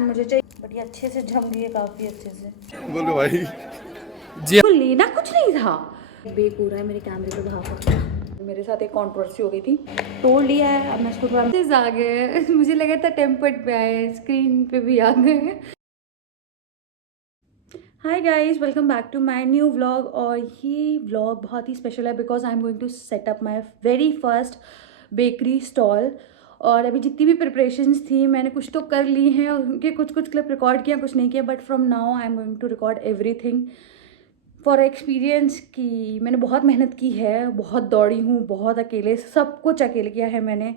Stand मुझे चाहिए, but ये अच्छे से जम गई है, काफ़ी अच्छे से। बोलो भाई जी वो लेना कुछ नहीं था, बेक हो रहा है मेरे कैमरे पे बाहर। मेरे साथ एक कंट्रोवर्सी हो गई थी, तोड़ लिया है, अब मैं इसको थोड़ा आ गए मुझे लगा था टेम्पर्ड पे आए, स्क्रीन पे भी आ गए। Hi guys, welcome back to my new vlog. और ये व्लॉग बहुत ही स्पेशल है because I am going to set up my very first bakery stall. और अभी जितनी भी प्रिपरेशंस थी मैंने कुछ तो कर ली हैं, उनके कुछ कुछ क्लिप रिकॉर्ड किया, कुछ नहीं किया, but from now I am going to record everything for experience. कि मैंने बहुत मेहनत की है, बहुत दौड़ी हूँ, बहुत अकेले, सब कुछ अकेले किया है मैंने।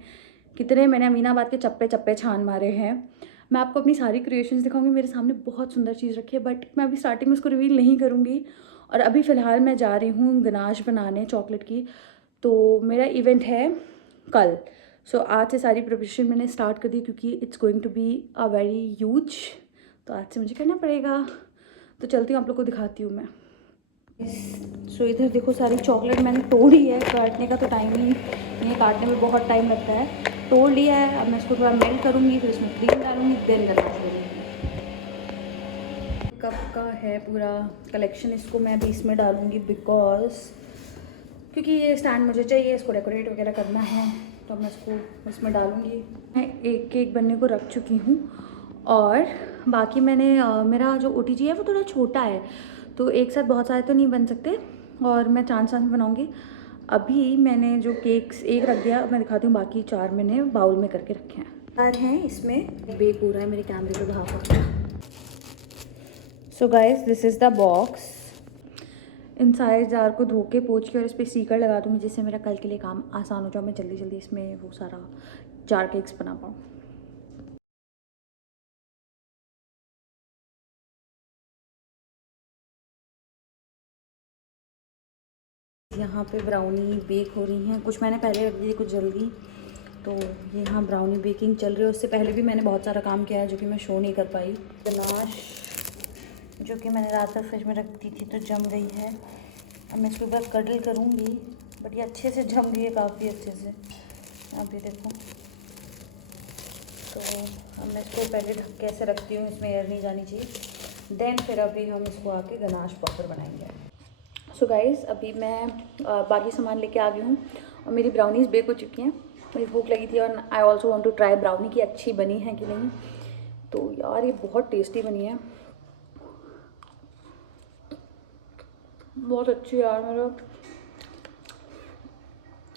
कितने मैंने अमीनाबाद के चप्पे चप्पे छान मारे हैं। मैं आपको अपनी सारी क्रिएशंस दिखाऊंगी। मेरे सामने बहुत सुंदर चीज़ रखी है, बट मैं अभी स्टार्टिंग में उसको रिवील नहीं करूँगी। और अभी फ़िलहाल मैं जा रही हूँ गनाश बनाने चॉकलेट की। तो मेरा इवेंट है कल। सो आज से सारी प्रिपरेशन मैंने स्टार्ट कर दी क्योंकि it's going to be a very huge. तो आज से मुझे करना पड़ेगा। तो चलती हूँ, आप लोग को दिखाती हूँ मैं। सो इधर देखो, सारी चॉकलेट मैंने तोड़ी है। काटने का तो टाइम ही नहीं है, काटने में बहुत टाइम लगता है। तोड़ लिया है, अब मैं इसको थोड़ा मेल्ट करूँगी, फिर इसमें क्रीम डालूँगी, देन गनाश करूँगी। कप का है पूरा कलेक्शन, इसको मैं अभी इसमें डालूँगी बिकॉज क्योंकि ये स्टैंड मुझे चाहिए, इसको डेकोरेट वगैरह करना है, तो मैं इसको इसमें डालूँगी। मैं एक केक बनने को रख चुकी हूँ और बाकी मैंने मेरा जो OTG है वो थोड़ा छोटा है, तो एक साथ बहुत सारे तो नहीं बन सकते और मैं चांद चांद बनाऊँगी। अभी मैंने जो केक्स एक रख दिया, मैं दिखाती हूँ, बाकी 4 मैंने बाउल में करके रखे हैं। 4 हैं, इसमें बेक हो रहा है मेरे कैमरे पे बाहर। So guys, this is the box. इन सारे जार को धो के पोंछ के और इस पर स्टिकर लगा दूँगी, जिससे मेरा कल के लिए काम आसान हो जाए, मैं जल्दी जल्दी इसमें वो सारा जार केक्स बना पाऊँ। यहाँ पे ब्राउनी बेक हो रही हैं, कुछ मैंने पहले रख दी थी, कुछ जल्दी। तो ये यहाँ ब्राउनी बेकिंग चल रही है। उससे पहले भी मैंने बहुत सारा काम किया है जो कि मैं शो नहीं कर पाई। गनाश जो कि मैंने रात भर फ्रिज में रख दी थी तो जम गई है। अब मैं इसके ऊपर कडल करूँगी, बट ये अच्छे से जम गई है, काफ़ी अच्छे से। आप ये देखो। तो अब मैं इसको पहले ढक के ऐसे रखती हूँ, इसमें एयर नहीं जानी चाहिए। देन फिर अभी हम इसको आके गनाश प्रॉपर बनाएंगे। सो गाइज़, अभी मैं बाकी सामान लेके आ गई हूँ और मेरी ब्राउनीज़ बेक हो चुकी हैं। मुझे भूख लगी थी और I also want to try brownie की अच्छी बनी है कि नहीं। तो यार ये बहुत टेस्टी बनी है, बहुत अच्छी यार।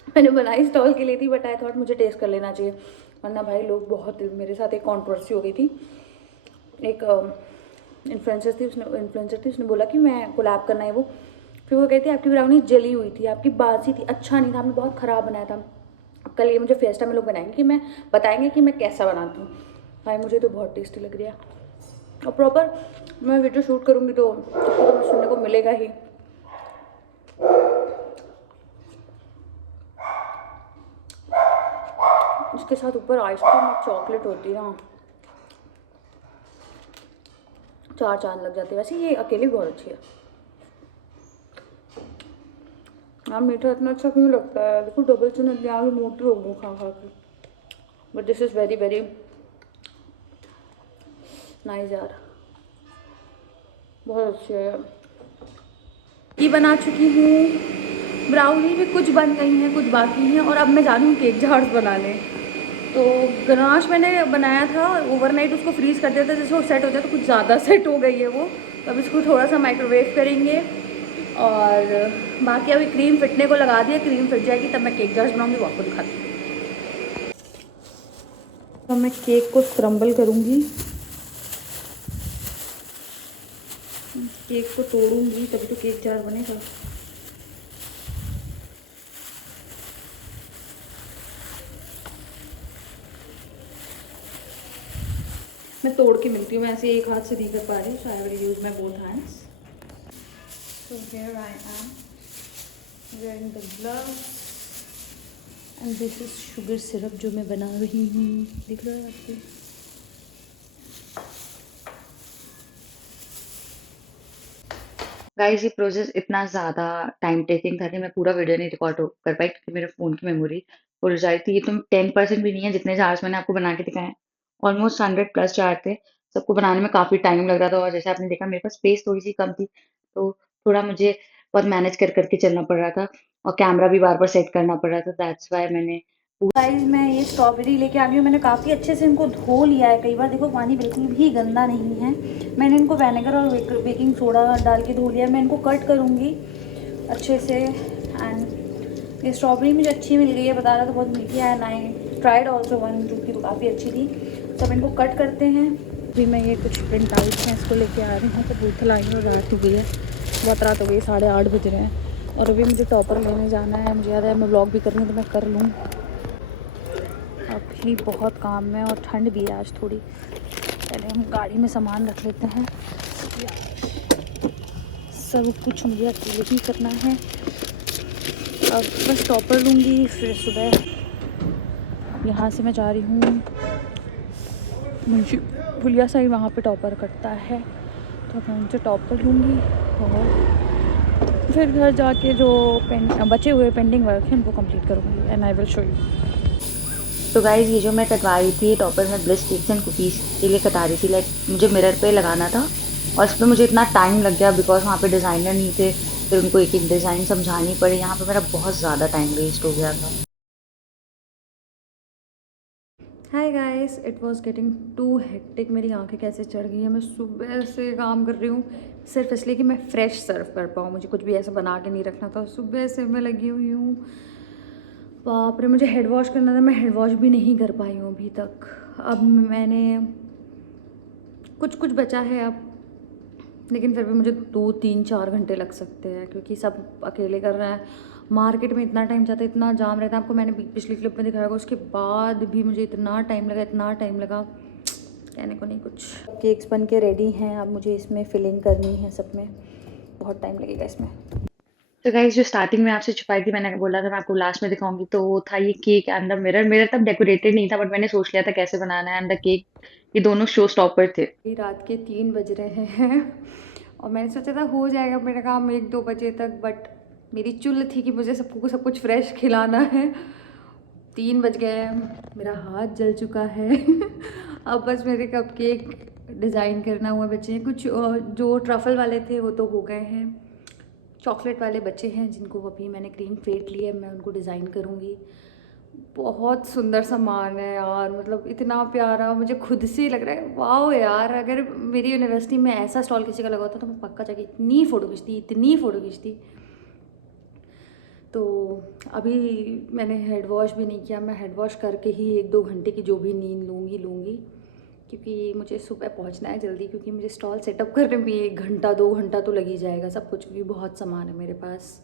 मैंने बनाई स्टॉल के लिए थी, बट आई थॉट मुझे टेस्ट कर लेना चाहिए, वरना भाई लोग बहुत, मेरे साथ एक कॉन्ट्रोवर्सी हो गई थी। एक इन्फ्लुएंसर थी, उसने बोला कि मैं कोलैब करना है वो। फिर वो कहती आपकी ब्राउनी जली हुई थी, आपकी बासी थी, अच्छा नहीं था, आपने बहुत ख़राब बनाया था। अब कल ये मुझे फेस्टा में लोग बनाएंगे कि मैं बताएंगे कि मैं कैसा बनाती हूँ। भाई मुझे तो बहुत टेस्टी लग रही है और प्रॉपर मैं वीडियो शूट करूँगी तो सुनने को मिलेगा ही। इसके साथ ऊपर आइसक्रीम और चॉकलेट होती है ना, चार चांद लग जाते हैं। वैसे ये अकेली बहुत अच्छी है यार। मीठा इतना अच्छा क्यों लगता है? देखो डबल चीनी यहाँ भी मोटी हो गई खा खा के, but this is very very nice यार, बहुत अच्छी है। ये बना चुकी हूँ, ब्राउनी भी कुछ बन गई हैं, कुछ बाकी हैं, और अब मैं जा रही हूँ केक जार्स बनाने। तो गनाश मैंने बनाया था ओवरनाइट, उसको फ्रीज़ कर दिया था, जैसे वो सेट हो जाए तो कुछ ज़्यादा सेट हो गई है वो। तो अब इसको थोड़ा सा माइक्रोवेव करेंगे और बाकी अभी क्रीम फिटने को लगा दिया, क्रीम फिट जाएगी तब मैं केक जार्स बनाऊँगी, वो आपको दिखाती हूँ। तो मैं केक को क्रम्बल करूँगी, केक को तोड़ूंगी तभी तो केक जार बनेगा। मैं तोड़ के मिलती हूँ, मैं ऐसे एक हाथ से नहीं कर पा रही, so I will use my both hands. So here I am wearing the gloves and this is sugar syrup जो मैं बना रही हूँ, दिख रहा है आपको? गाइस ये प्रोसेस इतना ज़्यादा टाइम टेकिंग था कि मैं पूरा वीडियो नहीं रिकॉर्ड कर पाई क्योंकि मेरे फ़ोन की मेमोरी फुल हो जाती थी। ये तो 10% भी नहीं है जितने जार्स मैंने आपको बना के दिखाए हैं। ऑलमोस्ट 100 प्लस जार थे। सबको बनाने में काफ़ी टाइम लग रहा था और जैसे आपने देखा मेरे पास स्पेस थोड़ी-सी कम थी, तो थोड़ा मुझे बहुत मैनेज कर के चलना पड़ रहा था और कैमरा भी बार-बार सेट करना पड़ रहा था, दैट्स व्हाई मैंने गाइस मैं ये स्ट्रॉबेरी लेके आ गई हूँ। मैंने काफ़ी अच्छे से इनको धो लिया है। कई बार देखो पानी बिल्कुल भी गंदा नहीं है। मैंने इनको विनेगर और बेकिंग सोडा डाल के धो लिया है। मैं इनको कट करूँगी अच्छे से। एंड ये स्ट्रॉबेरी मुझे अच्छी मिल गई है, बता रहा था बहुत मीठी है। And I tried also one जो कि काफ़ी अच्छी थी। तो अब इनको कट करते हैं। अभी मैं ये कुछ प्रिंट आउट हैं इसको लेके आ रही हूँ। तो भूख लाई और रात हो गई है, बहुत रात हो गई, 8:30 बज रहे हैं। और अभी मुझे टॉपर लेने जाना है। मुझे याद है मैं ब्लॉग भी कर रही हूँ तो मैं कर लूँ। अभी बहुत काम है और ठंड भी है आज थोड़ी। पहले हम गाड़ी में सामान रख लेते हैं। सब कुछ मुझे अकेले ही करना है। अब बस टॉपर लूँगी, फिर सुबह यहाँ से मैं जा रही हूँ मुंशी पुलिया साइड, वहाँ पे टॉपर कटता है। तो मैं उनसे टॉपर लूँगी और फिर घर जाके जो बचे हुए पेंडिंग वर्क है उनको कंप्लीट करूँगी। And I will show you. तो गाइज़ ये जो मैं कटवा रही थी टॉपर में ब्लिस केक्स एंड कुकीज़ के लिए कटा रही थी, लाइक मुझे मिरर पे लगाना था और इस पे मुझे इतना टाइम लग गया बिकॉज़ वहाँ पे डिज़ाइनर नहीं थे, फिर उनको एक-एक डिज़ाइन समझानी पड़ी, यहाँ पे मेरा बहुत ज़्यादा टाइम वेस्ट हो गया था। Hi guys, it was getting too hectic. मेरी आंखें कैसे चढ़ गई हैं। मैं सुबह से काम कर रही हूँ सिर्फ इसलिए कि मैं फ्रेश सर्व कर पाऊँ। मुझे कुछ भी ऐसा बना के नहीं रखना था। सुबह से मैं लगी हुई हूँ। बाप रे, मुझे हेड वॉश करना था, मैं हेड वॉश भी नहीं कर पाई हूँ अभी तक। अब मैंने कुछ कुछ बचा है अब, लेकिन फिर भी मुझे 2 3 4 घंटे लग सकते हैं क्योंकि सब अकेले कर रहे हैं। मार्केट में इतना टाइम जाता है, इतना जाम रहता है। आपको मैंने पिछली क्लिप में दिखाया होगा, उसके बाद भी मुझे इतना टाइम लगा, इतना टाइम लगा, कहने को नहीं कुछ। केक्स बन के रेडी हैं। अब मुझे इसमें फिलिंग करनी है सब में, बहुत टाइम लगेगा इसमें। तो गाइस जो स्टार्टिंग में आपसे छुपाई थी मैंने बोला था मैं आपको लास्ट में दिखाऊंगी, तो वो था ये cake and the mirror. Mirror तब डेकोरेटेड नहीं था बट मैंने सोच लिया था कैसे बनाना है, एंड द केक, ये दोनों शो स्टॉपर थे। अभी रात के 3 बज रहे हैं और मैंने सोचा था हो जाएगा मेरा काम 1 2 बजे तक, बट मेरी चुल थी कि मुझे सबको सब कुछ फ्रेश खिलाना है। 3 बज गए हैं, मेरा हाथ जल चुका है अब बस मेरे कपकेक डिज़ाइन करना हुआ बचे हैं कुछ। जो ट्रफल वाले थे वो तो हो गए हैं, चॉकलेट वाले बच्चे हैं जिनको अभी मैंने क्रीम फेंट ली है। मैं उनको डिज़ाइन करूँगी। बहुत सुंदर सामान है यार, मतलब इतना प्यारा, मुझे खुद से ही लग रहा है वाह यार। अगर मेरी यूनिवर्सिटी में ऐसा स्टॉल किसी का लगा होता तो मैं पक्का जाके इतनी फ़ोटो खींचती, इतनी फ़ोटो खींचती। तो अभी मैंने हेड वॉश भी नहीं किया। मैं हेड वॉश करके ही 1 2 घंटे की जो भी नींद लूँगी क्योंकि मुझे सुबह पहुँचना है जल्दी, क्योंकि मुझे स्टॉल सेटअप करने में 1 घंटा 2 घंटा तो लग ही जाएगा सब कुछ, क्योंकि बहुत सामान है मेरे पास।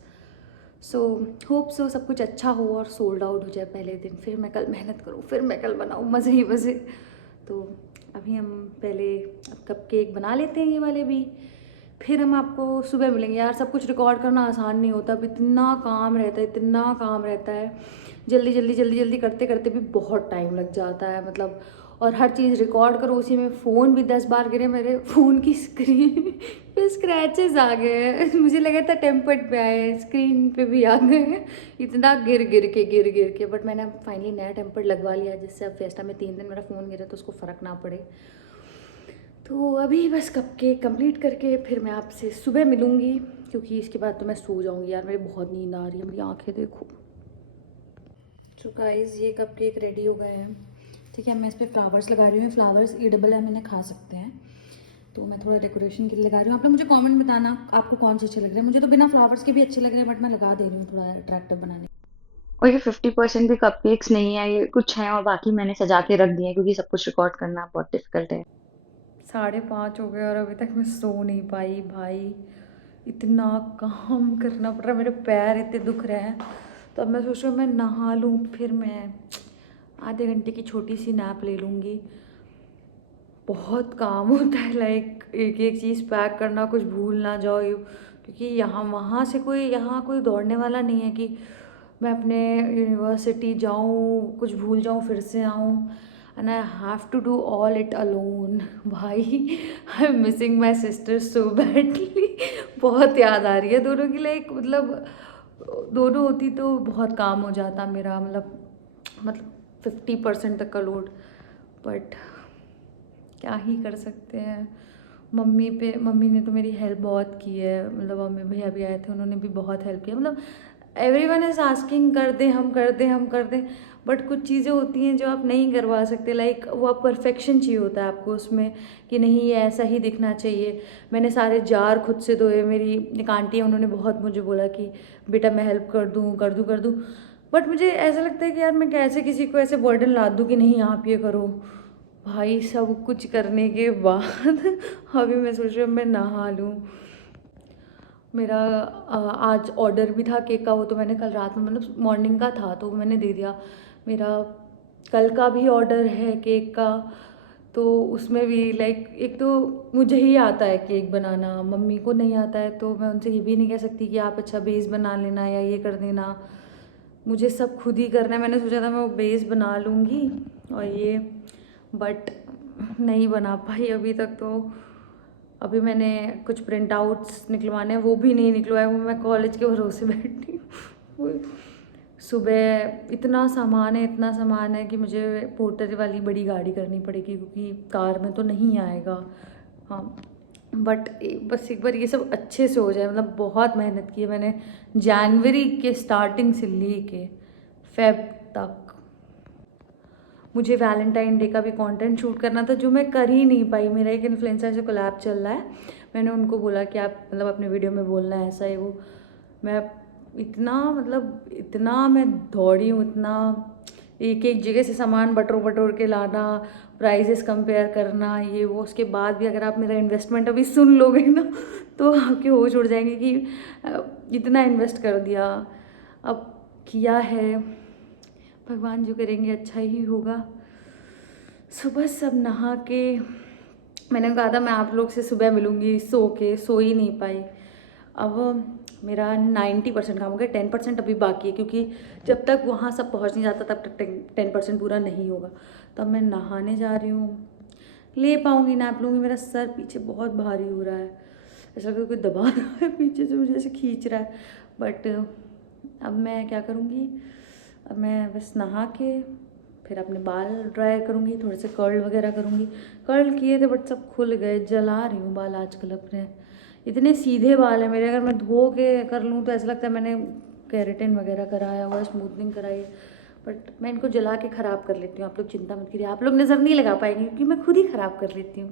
सो होप सो सब कुछ अच्छा हो और सोल्ड आउट हो जाए पहले दिन, फिर मैं कल मेहनत करूँ, फिर मैं कल बनाऊँ मज़े ही मज़े। तो अभी हम पहले कप केक बना लेते हैं ये वाले भी, फिर हम आपको सुबह मिलेंगे। यार सब कुछ रिकॉर्ड करना आसान नहीं होता, अब इतना काम रहता है, इतना काम रहता है। जल्दी जल्दी जल्दी जल्दी करते करते भी बहुत टाइम लग जाता है, मतलब। और हर चीज़ रिकॉर्ड करो उसी में। फ़ोन भी 10 बार गिरे, मेरे फ़ोन की स्क्रीन पे स्क्रैचेस आ गए हैं मुझे लगा था टेम्पर्ड पे आए, स्क्रीन पे भी आ गए हैं। इतना गिर के बट मैंने फाइनली नया टेम्पर्ड लगवा लिया, जिससे अब फेस्टा में 3 दिन मेरा फ़ोन गिरा तो उसको फ़र्क ना पड़े। तो अभी बस कप केक कंप्लीट करके फिर मैं आपसे सुबह मिलूँगी, क्योंकि इसके बाद तो मैं सो जाऊँगी यार, मेरी बहुत नींद आ रही है, मेरी आंखें देखो। तो गाइस ये कप केक रेडी हो गए हैं। ठीक है, मैं इस पर फ्लावर्स लगा रही हूँ। फ्लावर्स एडिबल है, मैंने खा सकते हैं, तो मैं थोड़ा डेकोरेशन के लिए लगा रही हूँ। आप लोग मुझे कमेंट बताना आपको कौन से अच्छे लग रहे हैं। मुझे तो बिना फ्लावर्स के भी अच्छे लग रहे हैं, बट मैं लगा दे रही हूँ थोड़ा अट्रैक्टिव बनाने। और ये 50% भी कपकेक्स नहीं है, ये कुछ हैं और बाकी मैंने सजा के रख दिए हैं क्योंकि सब कुछ रिकॉर्ड करना बहुत डिफिकल्ट है। 5:30 हो गए और अभी तक मैं सो नहीं पाई भाई। इतना काम करना पड़ रहा है, मेरे पैर इतने दुख रहे हैं। तो अब मैं सोच रही हूँ मैं नहा लूँ, फिर मैं आधे घंटे की छोटी सी नैप ले लूँगी। बहुत काम होता है, लाइक एक एक चीज़ पैक करना, कुछ भूल ना जाओ क्योंकि यहाँ वहाँ से यहाँ कोई दौड़ने वाला नहीं है कि मैं अपने यूनिवर्सिटी जाऊँ, कुछ भूल जाऊँ, फिर से आऊँ। And I have to do all it alone भाई। I am missing my sister so badly बहुत याद आ रही है दोनों की, लाइक मतलब दोनों होती तो बहुत काम हो जाता मेरा, मतलब 50% तक का लोड। बट क्या ही कर सकते हैं। मम्मी ने तो मेरी हेल्प बहुत की है, मतलब मम्मी भैया भी आए थे, उन्होंने भी बहुत हेल्प किया। मतलब एवरीवन इज़ आस्किंग कर दें, हम कर दें, हम कर दें, बट कुछ चीज़ें होती हैं जो आप नहीं करवा सकते। लाइक वो आप परफेक्शन चाहिए होता है आपको उसमें, कि नहीं ये ऐसा ही दिखना चाहिए। मैंने सारे जार खुद से धोए। मेरी एक आंटी है, उन्होंने बहुत मुझे बोला कि बेटा मैं हेल्प कर दूँ, कर दूँ, कर दूँ, बट मुझे ऐसा लगता है कि यार मैं कैसे किसी को ऐसे बर्डन ला दूँ कि नहीं आप ये करो। भाई सब कुछ करने के बाद अभी मैं सोच रही हूँ मैं नहा लूँ। मेरा आज ऑर्डर भी था केक का, वो तो मैंने कल रात में, मतलब मॉर्निंग का था तो मैंने दे दिया। मेरा कल का भी ऑर्डर है केक का, तो उसमें भी लाइक एक तो मुझे ही आता है केक बनाना, मम्मी को नहीं आता है, तो मैं उनसे ये भी नहीं कह सकती कि आप अच्छा बेस बना लेना या ये कर देना। मुझे सब खुद ही करना है। मैंने सोचा था मैं वो बेस बना लूँगी और ये, बट नहीं बना पाई अभी तक। तो अभी मैंने कुछ प्रिंट आउट्स निकलवाने हैं, वो भी नहीं निकलवाए, वो मैं कॉलेज के भरोसे बैठी हूँ। सुबह इतना सामान है कि मुझे पोर्टर वाली बड़ी गाड़ी करनी पड़ेगी, क्योंकि कार में तो नहीं आएगा। हाँ, बट बस एक बार ये सब अच्छे से हो जाए। मतलब बहुत मेहनत की है मैंने, जनवरी के स्टार्टिंग से लेके फेब तक। मुझे वैलेंटाइन डे का भी कंटेंट शूट करना था, जो मैं कर ही नहीं पाई। मेरा एक इन्फ्लुएंसर से कोलैब चल रहा है, मैंने उनको बोला कि आप मतलब अपने वीडियो में बोलना है ऐसा है वो। मैं इतना मैं दौड़ी हूँ, इतना एक एक जगह से सामान बटोर के लाना, प्राइजेस कंपेयर करना, ये वो। उसके बाद भी अगर आप मेरा इन्वेस्टमेंट अभी सुन लोगे ना तो आपके होश उड़ जाएंगे कि इतना इन्वेस्ट कर दिया। अब किया है, भगवान जो करेंगे अच्छा ही होगा। सुबह सब नहा के, मैंने कहा था मैं आप लोग से सुबह मिलूँगी, सो ही नहीं पाई। अब मेरा 90% काम हो गया, 10% अभी बाकी है, क्योंकि जब तक वहाँ सब पहुँच नहीं जाता तब तक 10% पूरा नहीं होगा। तब मैं नहाने जा रही हूँ, ले पाऊँगी नैप लूँगी। मेरा सर पीछे बहुत भारी हो रहा है, ऐसा लगता है कोई दबा रहा है पीछे से, मुझे ऐसे खींच रहा है। बट अब मैं क्या करूँगी, अब मैं बस नहा के फिर अपने बाल ड्राई करूँगी, थोड़े से कर्ल वगैरह करूँगी। कर्ल किए थे बट सब खुल गए, जला रही हूँ बाल आजकल अपने। इतने सीधे बाल हैं मेरे, अगर मैं धो के कर लूँ तो ऐसा लगता है मैंने केराटिन वगैरह कराया हुआ है, स्मूथनिंग कराई है। बट मैं इनको जला के ख़राब कर लेती हूँ, आप लोग चिंता मत करिए, आप लोग नज़र नहीं लगा पाएंगे क्योंकि मैं खुद ही ख़राब कर लेती हूँ।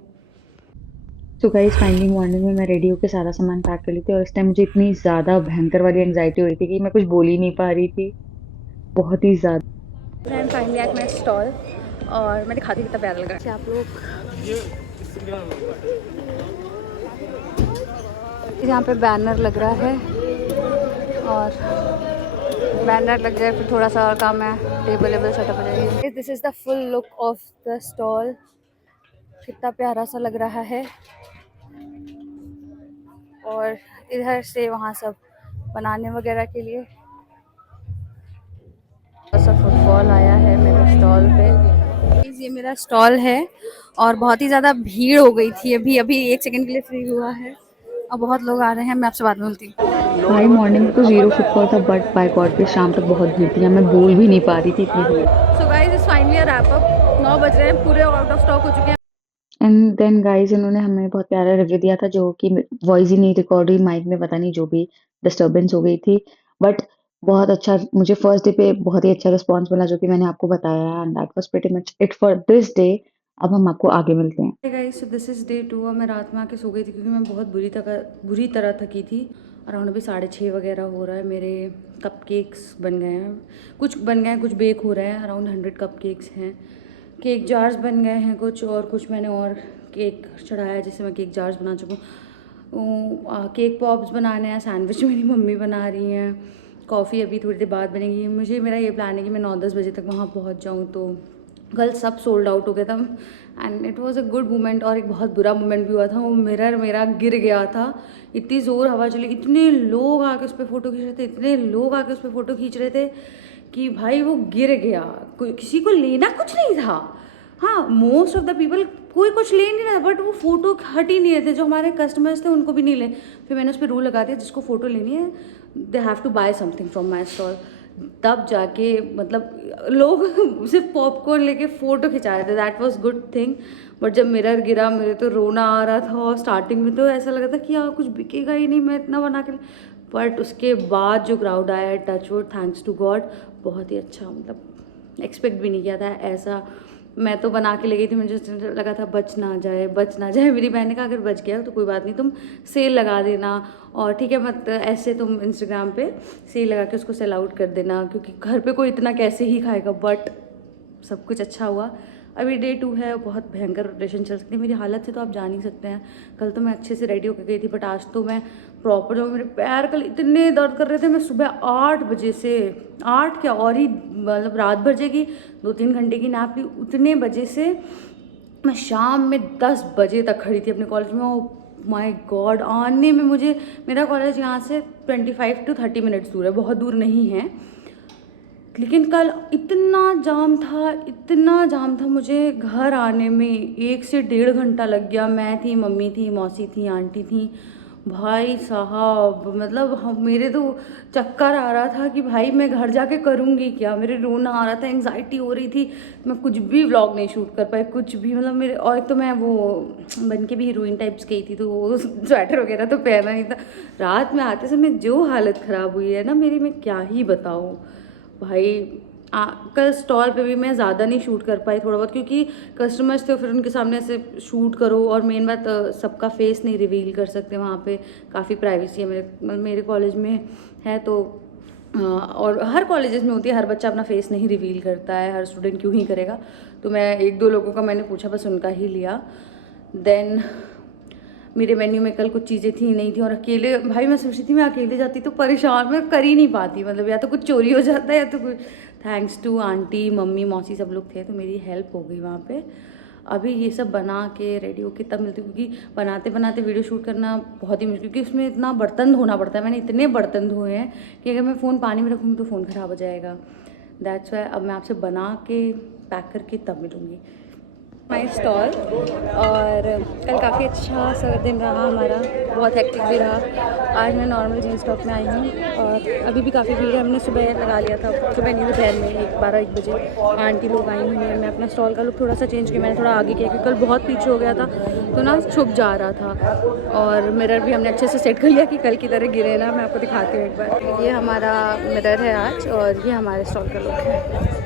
तो गाइस फाइनली मॉर्निंग में मैं रेडी होकर सारा सामान पैक कर ली थी, और इस टाइम मुझे इतनी ज़्यादा भयंकर वाली एंग्जाइटी हो रही थी कि मैं कुछ बोल ही नहीं पा रही थी, बहुत ही ज़्यादा। मैं फाइनली एट माई स्टॉल, और मैं दिखाती हूँ कितना प्यारा लग रहा है आप लोग। यहाँ पे बैनर लग रहा है, और बैनर लग जाए फिर थोड़ा सा और काम है, टेबल सेटअप हो जाएगी। This is the full look of the stall. कितना प्यारा सा लग रहा है, और इधर से वहाँ सब बनाने वगैरह के लिए ऐसा फुटबॉल आया है मेरे स्टॉल पे। ये मेरा स्टॉल है, और बहुत ही ज़्यादा भीड़ हो गई थी। अभी अभी 1 सेकंड के लिए फ्री हुआ है, और बहुत लोग आ रहे हैं। मैं आपसे बाद में मिलती हूँ। भाई मॉर्निंग में तो जीरो फुटफॉल था, बट बाय गॉड पे शाम तक बहुत भीड़ थी, मैं बोल भी नहीं पा रही थी, इतनी भीड़। So guys it's finally a wrap up. 9 बज रहे हैं, पूरे आउट ऑफ स्टॉक हो चुके हैं। एंड देन गाइस इन्होंने हमें बहुत प्यारा रिव्यू दिया था, जो कि वॉइस ही नहीं रिकॉर्ड हुई, माइक में पता नहीं जो भी डिस्टर्बेंस हो गई थी, बट बहुत अच्छा, मुझे फर्स्ट डे पे बहुत ही अच्छा रिस्पांस मिला, जो कि मैंने आपको बताया, and that was pretty much it for this day. अब हम आपको आगे मिलते हैं। Hey guys, so this is day 2। और मैं रात में आके सो गई थी क्योंकि मैं बहुत बुरी तरह थकी थी। अराउंड अभी 6:30 वगैरह हो रहा है। मेरे कपकेक्स बन गए हैं, कुछ बन गए हैं, कुछ बेक हो रहे हैं। अराउंड 100 कपकेक्स हैं। केक जार्स बन गए हैं कुछ, और कुछ मैंने और केक चढ़ाया है, जिससे मैं केक जार्स बना चुकूँ। केक पॉप्स बनाने हैं, सैंडविच मेरी मम्मी बना रही हैं, कॉफ़ी अभी थोड़ी देर बाद बनेगी। मेरा ये प्लान है कि मैं 9-10 बजे तक वहाँ पहुँच जाऊँ। तो कल सब सोल्ड आउट हो गया था, and it was a good moment. और एक बहुत बुरा मोमेंट भी हुआ था, वो मिरर मेरा गिर गया था। इतनी ज़ोर हवा चली, इतने लोग आके उस पर फ़ोटो खींच रहे थे, कि भाई वो गिर गया। कोई किसी को लेना कुछ नहीं था। हाँ, मोस्ट ऑफ द पीपल, कोई कुछ ले नहीं रहा, बट वो फ़ोटो हट ही नहीं रहे थे। जो हमारे कस्टमर्स थे उनको भी नहीं ले। फिर मैंने उस पर रूल लगा दिया, जिसको फ़ोटो लेनी है they have to buy something from my stall. तब जाके मतलब लोग सिर्फ पॉपकॉर्न लेके फ़ोटो खिंचा रहे थे, that was good thing. But जब मिरर गिरा मेरे तो रोना आ रहा था, और स्टार्टिंग में तो ऐसा लगा था कि यार कुछ बिकेगा ही नहीं, मैं इतना बना के। बट उसके बाद जो क्राउड आया, touch wood, thanks to God, बहुत ही अच्छा, मतलब एक्सपेक्ट भी नहीं किया था ऐसा। मैं तो बना के ले गई थी, मुझे लगा था बच ना जाए, बच ना जाए। मेरी बहन ने कहा अगर बच गया तो कोई बात नहीं, तुम सेल लगा देना, और ठीक है मत ऐसे तुम इंस्टाग्राम पे सेल लगा के उसको सेल आउट कर देना, क्योंकि घर पे कोई इतना कैसे ही खाएगा। बट सब कुछ अच्छा हुआ। अभी डे 2 है, बहुत भयंकर प्रिपरेशन चल सकती है। मेरी हालत से तो आप जान ही सकते हैं। कल तो मैं अच्छे से रेडी होकर गई थी, बट आज तो मैं प्रॉपर जो, मेरे पैर कल इतने दर्द कर रहे थे। मैं सुबह 8 बजे से, 8 क्या और ही, मतलब रात भर जगी, 2-3 घंटे की नैप ली, उतने बजे से मैं शाम में 10 बजे तक खड़ी थी अपने कॉलेज में। ओ माय गॉड, आने में मुझे, मेरा कॉलेज यहाँ से 25 to 30 मिनट्स दूर है, बहुत दूर नहीं है। लेकिन कल इतना जाम था, इतना जाम था, मुझे घर आने में 1 से 1.5 घंटा लग गया। मैं थी, मम्मी थी, मौसी थी, आंटी थी। भाई साहब, मतलब हम, मेरे तो चक्कर आ रहा था कि भाई मैं घर जाके करूँगी क्या। मेरे रोना आ रहा था, एंग्जाइटी हो रही थी। मैं कुछ भी व्लॉग नहीं शूट कर पाई, कुछ भी, मतलब मेरे, और एक तो मैं वो बन के भी हीरोइन टाइप्स गई थी, तो वो स्वेटर वगैरह तो पहना नहीं था। रात में आते समय जो हालत ख़राब हुई है ना मेरी, मैं क्या ही बताऊँ भाई। कल स्टॉल पे भी मैं ज़्यादा नहीं शूट कर पाई, थोड़ा बहुत, क्योंकि कस्टमर्स थे, फिर उनके सामने ऐसे शूट करो, और मेन बात सबका फेस नहीं रिवील कर सकते वहाँ पे, काफ़ी प्राइवेसी है मेरे कॉलेज में है। तो और हर कॉलेजेस में होती है, हर बच्चा अपना फेस नहीं रिवील करता है, हर स्टूडेंट क्यों ही करेगा। तो मैं 1-2 लोगों का मैंने पूछा, बस उनका ही लिया। देन मेरे मेन्यू में कल कुछ चीज़ें थी नहीं थी, और अकेले, भाई मैं सोचती थी मैं अकेले जाती तो परेशान, मैं कर ही नहीं पाती, मतलब या तो कुछ चोरी हो जाता है या तो कुछ। थैंक्स टू आंटी, मम्मी, मौसी, सब लोग थे, तो मेरी हेल्प हो गई वहाँ पे। अभी ये सब बना के रेडी होके तब मिलती हूँ, क्योंकि बनाते बनाते वीडियो शूट करना बहुत ही मुश्किल, क्योंकि उसमें इतना बर्तन धोना पड़ता है। मैंने इतने बर्तन धोए हैं कि अगर मैं फ़ोन पानी में रखूँगी तो फ़ोन ख़राब हो जाएगा। दैट्स वाई अब मैं आपसे बना के पैक करके तब मिलूँगी। माई स्टॉल। और कल काफ़ी अच्छा सा दिन रहा हमारा, बहुत हेक्टिक भी रहा। आज मैं नॉर्मल जीन्स टॉप में आई हूँ, और अभी भी काफ़ी भीड़ है। हमने सुबह लगा लिया था, सुबह नहीं, दोपहर में 12-1 बजे आंटी लोग आई हुई हैं। मैं अपना स्टॉल का लुक थोड़ा सा चेंज किया, मैंने थोड़ा आगे किया, क्योंकि कल बहुत पीछे हो गया था तो ना छुप जा रहा था। और मिरर भी हमने अच्छे से सेट कर लिया कि कल की तरह गिरे ना। मैं आपको दिखाती हूँ एक बार, ये हमारा मिरर है आज, और ये हमारे स्टॉल का लुक है।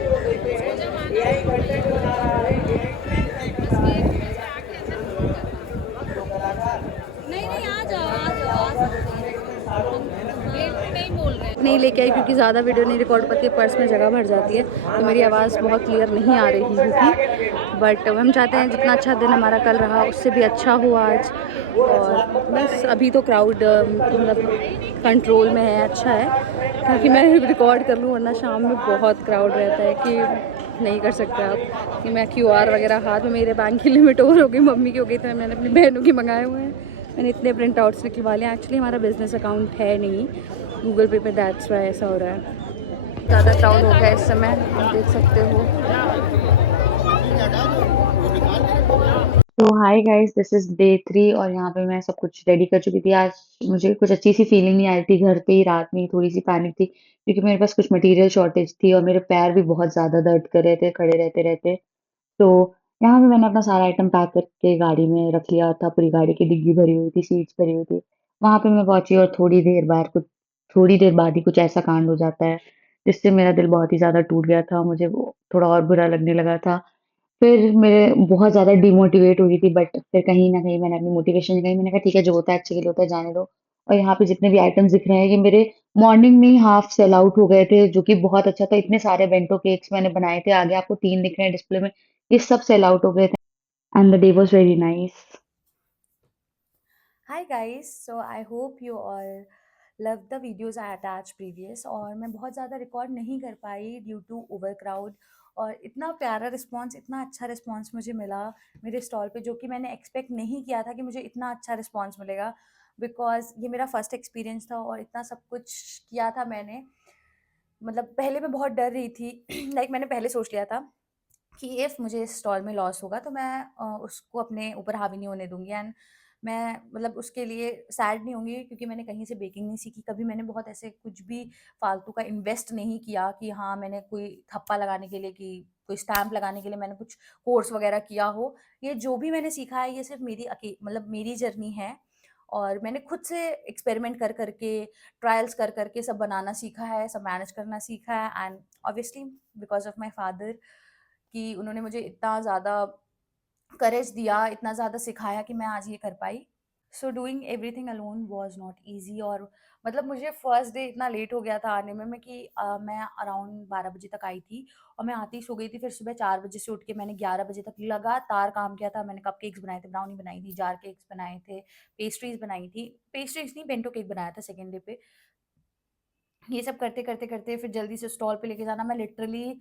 नहीं लेके आई, क्योंकि ज़्यादा वीडियो नहीं रिकॉर्ड करती, पर्स में जगह भर जाती है, तो मेरी आवाज़ बहुत क्लियर नहीं आ रही होगी। बट हम चाहते हैं जितना अच्छा दिन हमारा कल रहा उससे भी अच्छा हुआ आज। और बस अभी तो क्राउड मतलब कंट्रोल में है, अच्छा है, क्योंकि मैं रिकॉर्ड कर लूँ, वरना शाम में बहुत क्राउड रहता है कि नहीं कर सकते आप। कि मैं QR वगैरह हाथ में, मेरे बैंक की लिमिट ओवर हो गई, मम्मी की हो गई, तो मैंने अपनी बहनों की मंगाए हुए हैं। मैंने इतने प्रिंट आउट्स निकलवा लिए। एक्चुअली हमारा बिजनेस अकाउंट है नहीं गूगल पे दैट्स वाई ऐसा हो रहा है। ज़्यादा क्राउड हो गया इस समय, आप देख सकते हो। तो hi guys, this is day 3 और यहाँ पे मैं सब कुछ रेडी कर चुकी थी। आज मुझे कुछ अच्छी सी फीलिंग नहीं आ रही थी घर पे ही, रात में ही थोड़ी सी पैनिक थी, क्योंकि मेरे पास कुछ मटेरियल शॉर्टेज थी और मेरे पैर भी बहुत ज़्यादा दर्द कर रहे थे खड़े रहते रहते। तो यहाँ पे मैंने अपना सारा आइटम पैक करके गाड़ी में रख लिया था, पूरी गाड़ी की डिग्गी भरी हुई थी, सीट्स भरी हुई थी। वहाँ पे मैं पहुंची और थोड़ी देर बाद ही कुछ ऐसा कांड हो जाता है जिससे मेरा दिल बहुत ही ज़्यादा टूट गया था। मुझे वो थोड़ा और बुरा लगने लगा था। फिर मेरे बहुत ज़्यादा डिमोटिवेट हो रही थी, बट फिर कहीं न कहीं मैंने अपनी मोटिवेशन जगाई। मैंने कहा ठीक है, जो होता है अच्छे के लिए होता है, जाने दो। और यहाँ पे जितने भी आइटम्स दिख रहे हैं, ये मेरे मॉर्निंग में ही हाफ सेल आउट हो गए थे, जो कि बहुत अच्छा था। इतने सारे बेंटो केक्स मैंने बनाए थे, आगे आपको 3 दिख रहे हैं डिस्प्ले में, ये सब सेल आउट हो गए थे। And the day was very nice. Hi guys, so I hope you all love the videos I attach previous. और मैं बहुत ज़्यादा रिकॉर्ड नहीं कर पाई ड्यू टू ओवर क्राउड, और इतना प्यारा रिस्पांस, इतना अच्छा रिस्पांस मुझे मिला मेरे स्टॉल पे, जो कि मैंने एक्सपेक्ट नहीं किया था कि मुझे इतना अच्छा रिस्पांस मिलेगा। बिकॉज़ ये मेरा फर्स्ट एक्सपीरियंस था, और इतना सब कुछ किया था मैंने, मतलब पहले मैं बहुत डर रही थी। लाइक मैंने पहले सोच लिया था कि इफ़ मुझे इस स्टॉल में लॉस होगा तो मैं उसको अपने ऊपर हावी नहीं होने दूँगी। एंड मैं मतलब उसके लिए सैड नहीं होंगी क्योंकि मैंने कहीं से बेकिंग नहीं सीखी, कभी मैंने बहुत ऐसे कुछ भी फालतू का इन्वेस्ट नहीं किया कि हाँ, मैंने कोई थप्पा लगाने के लिए कि कोई स्टैम्प लगाने के लिए मैंने कुछ कोर्स वगैरह किया हो। ये जो भी मैंने सीखा है ये सिर्फ़ मतलब मेरी जर्नी है और मैंने खुद से एक्सपेरिमेंट कर के, ट्रायल्स कर के सब बनाना सीखा है, सब मैनेज करना सीखा है and obviously because of my father कि उन्होंने मुझे इतना ज़्यादा करेज दिया, इतना ज़्यादा सिखाया कि मैं आज ये कर पाई। So doing everything alone was not easy और मतलब मुझे फर्स्ट डे इतना लेट हो गया था आने में मैं कि मैं अराउंड 12 बजे तक आई थी और मैं आते ही सो गई थी। फिर सुबह 4 बजे से उठ के मैंने 11 बजे तक लगातार काम किया था। मैंने कपकेक्स बनाए थे, ब्राउनी बनाई थी, जार केक्स बनाए थे, पेस्ट्रीज़ बनाई थी। पेस्ट्रीज़ नहीं, बेंटो केक बनाया था सेकंड डे पे। ये सब करते फिर जल्दी से स्टॉल पे लेके जाना। मैं लिटरली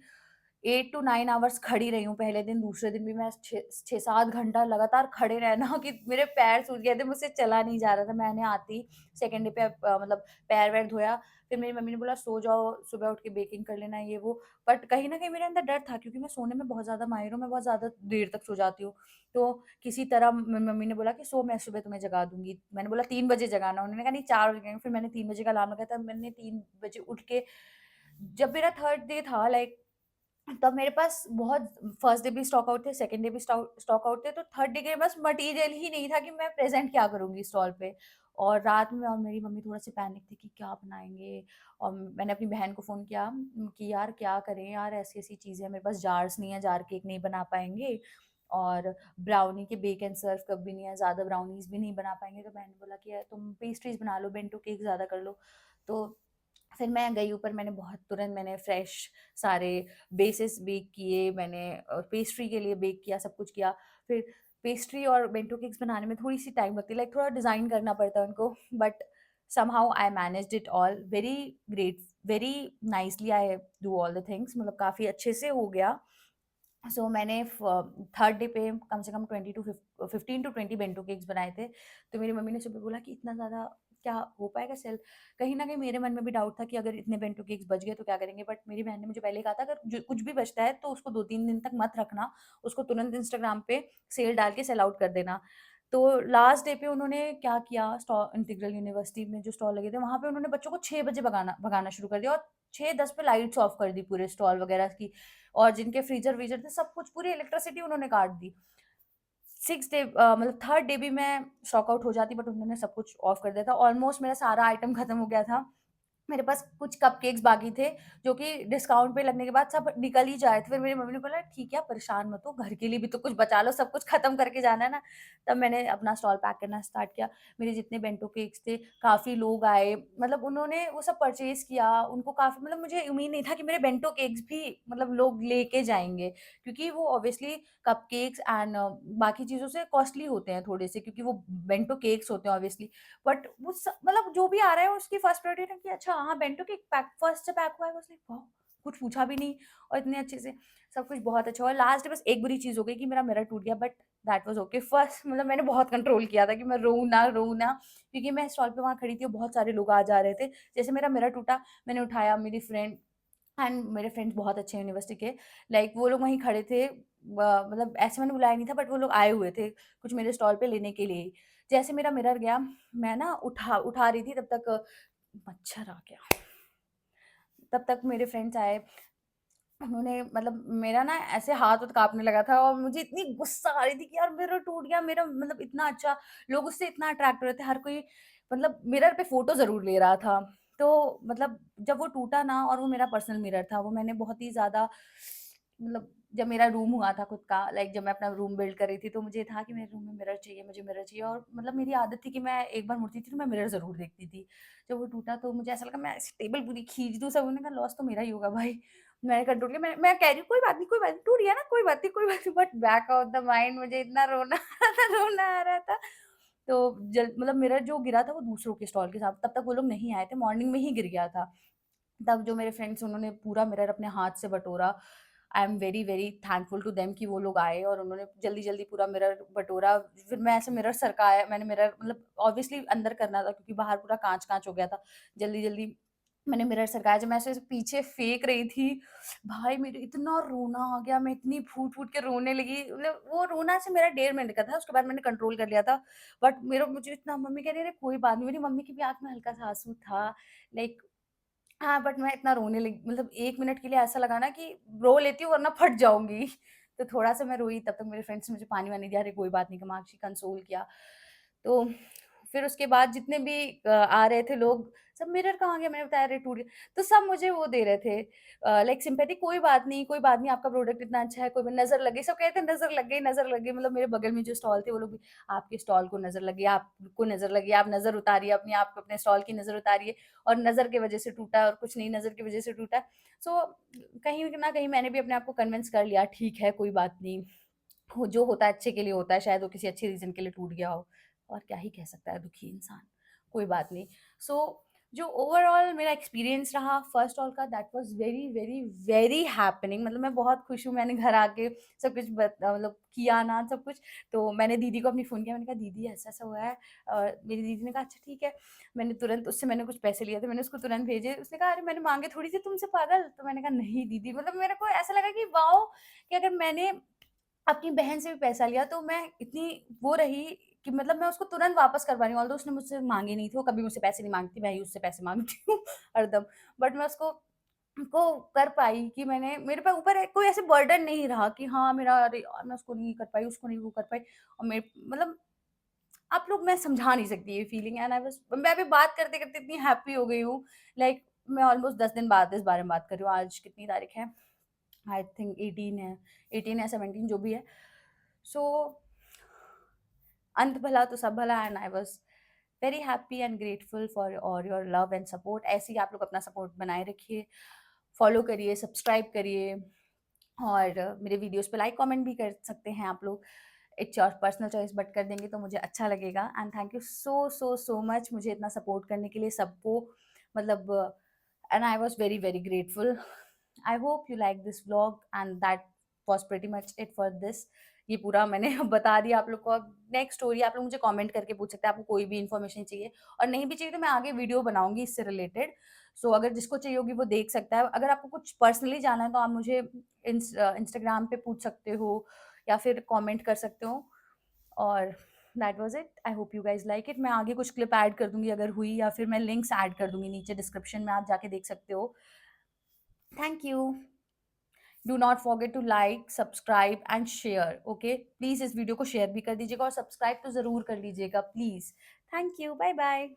8 टू 9 आवर्स खड़ी रही हूँ पहले दिन, दूसरे दिन भी मैं 6-7 घंटा लगातार खड़े रहना कि मेरे पैर सूज गए थे, मुझसे चला नहीं जा रहा था। मैंने आते ही सेकंड डे पे मतलब पैर-वैर धोया, फिर मेरी मम्मी ने बोला सो जाओ, सुबह उठ के बेकिंग कर लेना ये वो। बट कहीं न कहीं मेरे अंदर डर था क्योंकि मैं सोने में बहुत ज़्यादा माहिर हूँ, मैं बहुत ज़्यादा देर तक सो जाती हूँ। तो किसी तरह मम्मी ने बोला कि सो, मैं सुबह तुम्हें जगा दूँगी। मैंने बोला 3 बजे जगाना, उन्होंने कहा नहीं 4 बजे जगाएँगे, फिर मैंने 3 बजे का अलार्म लगाया, तब मैंने 3 बजे उठ के जब मेरा थर्ड डे था लाइक तब मेरे पास बहुत फर्स्ट डे भी स्टॉक आउट थे, सेकंड डे भी स्टॉक आउट थे, तो थर्ड डे के पास मटीरियल ही नहीं था कि मैं प्रेज़ेंट क्या करूँगी स्टॉल पे। और रात में और मेरी मम्मी थोड़ा-सी पैनिक थी कि क्या बनाएँगे? और मैंने अपनी बहन को फ़ोन किया कि यार क्या करें यार, ऐसी-ऐसी चीज़ें हैं, मेरे पास जार्स नहीं है, जार केक नहीं बना पाएँगे और ब्राउनी के बेक एंड सर्व कप भी नहीं है, ज़्यादा ब्राउनीज़ भी नहीं बना पाएँगे। तो बहन ने बोला कि यार तुम पेस्ट्रीज़ बना लो, बेंटो केक ज़्यादा कर लो। तो फिर मैं गई ऊपर, मैंने बहुत तुरंत मैंने फ्रेश सारे बेसेस बेक किए, मैंने पेस्ट्री के लिए बेक किया, सब कुछ किया। फिर पेस्ट्री और बेंटो केक्स बनाने में थोड़ी-सी टाइम लगती है, लाइक थोड़ा डिज़ाइन करना पड़ता है उनको, but somehow I managed it all very great, very nicely I do all the things, मतलब काफ़ी अच्छे से हो गया। सो मैंने थर्ड डे पे कम से कम 20 टू 15 टू 20 बेंटो केक्स बनाए थे। तो मेरी मम्मी ने सुबह बोला कि इतना ज़्यादा क्या हो पाएगा सेल? कहीं न कहीं मेरे मन में भी डाउट था कि अगर इतने बेंटो केक्स बच गए तो क्या करेंगे? बट मेरी बहन ने मुझे पहले ही कहा था अगर जो कुछ भी बचता है तो उसको 2-3 दिन तक मत रखना, उसको तुरंत इंस्टाग्राम पे सेल डाल के सेल आउट कर देना। तो लास्ट डे पे उन्होंने क्या किया, इंटीग्रल यूनिवर्सिटी में जो स्टॉल लगे थे वहाँ पे उन्होंने बच्चों को 6 बजे भगाना भगाना शुरू कर दिया और 6:10 पे लाइट्स ऑफ कर दी पूरे स्टॉल वगैरह की। और जिनके फ्रीज़र-व्रीज़र थे सब कुछ, पूरी इलेक्ट्रिसिटी उन्होंने काट दी। 6 डे मतलब थर्ड डे भी मैं स्टॉक आउट हो जाती बट उन्होंने सब कुछ ऑफ कर दिया था। ऑलमोस्ट मेरा सारा आइटम खत्म हो गया था। मेरे पास कुछ कपकेक्स बाकी थे, जो कि डिस्काउंट पे लगने के बाद सब निकल ही जाए थे। फिर मेरी मम्मी ने बोला, "ठीक है, आप परेशान मत हो, घर के लिए भी तो कुछ बचा लो, सब कुछ खत्म करके जाना है ना।" तब मैंने अपना स्टॉल पैक करना स्टार्ट किया। मेरे जितने बेंटो केक्स थे, काफ़ी लोग आए, मतलब उन्होंने वो सब परचेज़ किया। उनको काफ़ी, मतलब मुझे उम्मीद नहीं था कि मेरे बेंटो केक्स भी मतलब लोग लेके जाएँगे, क्योंकि वो ऑब्वियसली कपकेक्स एंड बाकी चीज़ों से कॉस्टली होते हैं थोड़े-से, क्योंकि वो बेंटो केक्स होते हैं ऑब्वियसली। बट वो मतलब जो भी आ रहा है उसकी फर्स्ट प्रायोरिटी है कि अच्छा हाँ, बेंटो केक पैक फर्स्ट से पैक हुआ है, वाज़ लाइक वाओ! कुछ पूछा भी नहीं और इतने अच्छे से सब कुछ बहुत अच्छा हुआ। लास्ट बस एक बुरी चीज़ हो गई कि मेरा मिरर टूट गया, but that was okay. First मतलब मैंने बहुत कंट्रोल किया था कि मैं रोऊँ ना, क्योंकि मैं स्टॉल पे वहाँ खड़ी थी और बहुत सारे लोग आ जा रहे थे। जैसे मेरा मिरर टूटा, मैंने उठाया, मेरी फ्रेंड एंड मेरे फ्रेंड्स बहुत अच्छे हैं यूनिवर्सिटी के, लाइक वो लोग वहीं खड़े थे। मतलब ऐसे मैंने बुलाया नहीं था बट वो लोग आए हुए थे कुछ मेरे स्टॉल पे लेने के लिए ही। जैसे मेरा मिरर गया, मैं ना उठा उठा रही थी तब तक मच्छर आ गया। तब तक मेरे फ्रेंड्स आए, उन्होंने मतलब मेरा ना ऐसे हाथ-वाथ काँपने लगा था और मुझे इतनी गुस्सा आ रही थी कि यार मिरर टूट गया, मेरा मतलब इतना अच्छा, लोग उससे इतना अट्रैक्ट हो रहे थे, हर कोई मतलब मिरर पे फ़ोटो ज़रूर ले रहा था। तो मतलब जब वो टूटा ना, और वो मेरा पर्सनल मिरर था, वो मैंने बहुत ही ज़्यादा मतलब जब मेरा रूम हुआ था खुद का, लाइक जब मैं अपना रूम बिल्ड कर रही थी, तो मुझे था कि मेरे रूम में मिरर चाहिए, मुझे मिरर चाहिए, और मतलब मेरी आदत थी कि मैं एक बार मुड़ती थी तो मैं मिरर ज़रूर देखती थी। जब वो टूटा तो मुझे ऐसा लगा मैं ऐसे टेबल पूरी खींच दूँ, सब, उन्होंने कहा लॉस तो मेरा ही होगा भाई। मैंने कंट्रोल किया, मैं कह रही हूँ कोई बात नहीं, टूट गया ना, कोई बात नहीं, but back of the mind मुझे इतना रोना आ रहा था, रोना आ रहा था। तो जल मतलब मिरर जो गिरा था वो दूसरों के स्टॉल के साथ, तब तक वो लोग नहीं आए थे, मॉर्निंग में ही गिर गया था। तब जो मेरे फ्रेंड्स, उन्होंने पूरा मिरर अपने हाथ से बटोरा। I am very, very thankful to them कि वो लोग आए और उन्होंने जल्दी-जल्दी पूरा मिरर बटोरा। फिर मैं ऐसे मिरर सरकाया, मैंने मिरर मतलब ऑब्वियसली अंदर करना था क्योंकि बाहर पूरा काँच-काँच हो गया था। जल्दी-जल्दी मैंने मिरर सरकाया, जब मैं ऐसे पीछे फेंक रही थी, भाई मेरे इतना रोना आ गया, मैं इतनी फूट-फूट के रोने लगी, मतलब वो रोना से मेरा 1.5 मिनट का था, उसके बाद मैंने कंट्रोल कर लिया था। बट मेरा मुझे इतना, मम्मी कह रही है, "अरे कोई बात नहीं", मेरी मम्मी की भी आँख में हल्का-सा आँसू था, लाइक हाँ, बट मैं इतना रोने लगी, मतलब 1 मिनट के लिए ऐसा लगा ना कि रो लेती हूँ वरना फट जाऊँगी। तो थोड़ा-सा मैं रोई, तब तक मेरे फ्रेंड्स ने मुझे पानी-वानी दिया, "अरे कोई बात नहीं", कमाक्षी कंसोल किया। तो फिर उसके बाद जितने भी आ रहे थे लोग, सब, "मिरर कहाँ गया?" मैंने बताया, "अरे टूट गया।" तो सब मुझे वो दे रहे थे लाइक सिम्पैथी, कोई बात नहीं, आपका प्रोडक्ट इतना अच्छा है, कोई नज़र लग गई", सब कह रहे थे, "नज़र लग गई, नज़र लग गई", मतलब मेरे बगल में जो स्टॉल थे वो लोग भी, "आपके स्टॉल को नज़र लगी, आपको नज़र लगी, आप नज़र उतारिए अपनी, आप अपने स्टॉल की नज़र उतारिए, और नज़र की वज़ह से टूटा है और कुछ नहीं, नज़र की वज़ह से टूटा है।" सो कहीं न कहीं मैंने भी अपने आप को कन्विंस कर लिया, ठीक है, कोई बात नहीं। हो जो होता है अच्छे के लिए होता है, शायद वो किसी अच्छे रीज़न के लिए टूट गया हो, और क्या ही कह सकता है दुखी इंसान, कोई बात नहीं। सो जो ओवरऑल मेरा एक्सपीरियंस रहा फर्स्ट ऑल का, that was very, very, very happening, मतलब मैं बहुत खुश हूँ, मैंने घर आके सब कुछ मतलब किया ना सब कुछ, तो मैंने दीदी को अपनी फ़ोन किया, मैंने कहा, "दीदी ऐसा-ऐसा हुआ है।" मेरी दीदी ने कहा, "अच्छा ठीक है।" मैंने तुरंत उससे मैंने कुछ पैसे लिए थे, मैंने उसको तुरंत भेजे, उसने कहा, "अरे मैंने माँगे थोड़ी थे तुमसे पागल।" तो मैंने कहा, "नहीं दीदी", मतलब मेरे को ऐसा लगा कि वाओ! कि अगर मैंने अपनी बहन से भी पैसा लिया तो मैं इतनी वो रही कि मतलब मैं उसको तुरंत वापस कर पा रही हूँ। ऑल्दो उसने मुझसे माँगे नहीं थे, वो कभी मुझसे पैसे नहीं माँगती, मैं ही उससे पैसे माँगती हूँ हरदम। बट मैं उसको को कर पाई कि मैंने, मेरे पे ऊपर कोई ऐसे बर्डन नहीं रहा कि हाँ, मेरा, अरे यार मैं उसको नहीं कर पाई, उसको नहीं वो कर पाई, और मैं मतलब आप लोग, मैं समझा नहीं सकती ये फीलिंग, एंड आई वाज़, मैं अभी बात करते-करते इतनी हैप्पी हो गई हूँ। लाइक मैं ऑलमोस्ट 10 दिन बाद इस बारे में बात कर रही हूँ। आज कितनी तारीख है? आई थिंक 18 है, 18 या 17 जो भी है। सो अंत भला तो सब भला, and I was very happy and grateful for all your love and support. ऐसे ही आप लोग अपना सपोर्ट बनाए रखिए, फॉलो करिए, सब्सक्राइब करिए, और मेरे वीडियोज़ पे लाइक कमेंट भी कर सकते हैं आप लोग। It's your personal choice, but कर देंगे तो मुझे अच्छा लगेगा, and thank you so, so, so much मुझे इतना सपोर्ट करने के लिए सबको, मतलब and I was very, very grateful. I hope you like this vlog, and that was pretty much it for this. ये पूरा मैंने बता दिया आप लोग को। अब नेक्स्ट स्टोरी आप लोग मुझे कमेंट करके पूछ सकते हैं, आपको कोई भी इन्फॉर्मेशन चाहिए, और नहीं भी चाहिए तो मैं आगे वीडियो बनाऊँगी इससे रिलेटेड। सो अगर जिसको चाहिए होगी वो देख सकता है। अगर आपको कुछ पर्सनली जानना है तो आप मुझे इंस्टाग्राम पे पूछ सकते हो, या फिर कमेंट कर सकते हो, और that was it. I hope you guys like it. मैं आगे कुछ क्लिप ऐड कर दूँगी अगर हुई, या फिर मैं लिंक्स ऐड कर दूँगी नीचे डिस्क्रिप्शन में, आप जाके देख सकते हो। Thank you. Do not forget to like, subscribe and share, okay? Please इस वीडियो को शेयर भी कर दीजिएगा, और सब्सक्राइब तो ज़रूर कर लीजिएगा please. Thank you, bye bye.